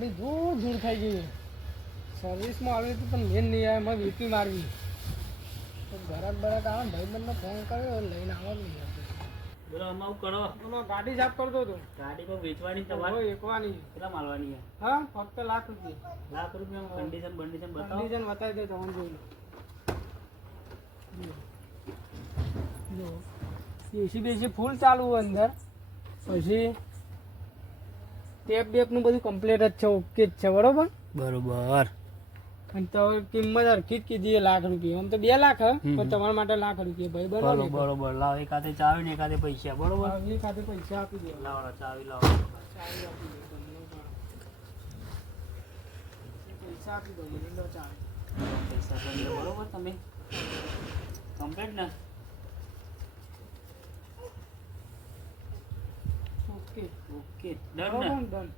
ગાડી દૂર દૂર થઈ ગઈ સર્વિસમાં આવી હતી પણ મેન નહીં આવે મારે વીપી મારવી તો ઘરાક બરાક આવે ને ભાઈબંધને ફોન કર્યો લઈને આવો જ નહીં બોલો આમાં કરો બોલો ગાડી સાફ કરતો હતો ગાડી કોઈ વેચવાની તમારે એકવાની કેટલા માલવાની છે હા ફક્ત ₹1,00,000 લાખ રૂપિયા કન્ડિશન બંડિશન બતાવો કન્ડિશન બતાવી દે તમને જોઈ લો એસી બેસી ફૂલ ચાલુ હોય અંદર પછી ટેપ બેપનું બધું કમ્પ્લીટ જ છે ઓકે જ છે બરોબર બરોબર અને તો કિંમત હરખી જ કીધી ₹1,00,000 આમ તો 2 લાખ પણ તમારા માટે ₹1,00,000 ભાઈ બરોબર બરોબર લાવ એક હાથે ચાવી ને એક હાથે પૈસા બરોબર એ ખાતે પૈસા આપી દે લાવો ચાવી લાવો ચાવી આપી દે પૈસા આપી દો લો ચાવી પૈસા કરી દો બરોબર તમે કમ્પ્લીટ ને ઓકે ઓકે ડન ને ડન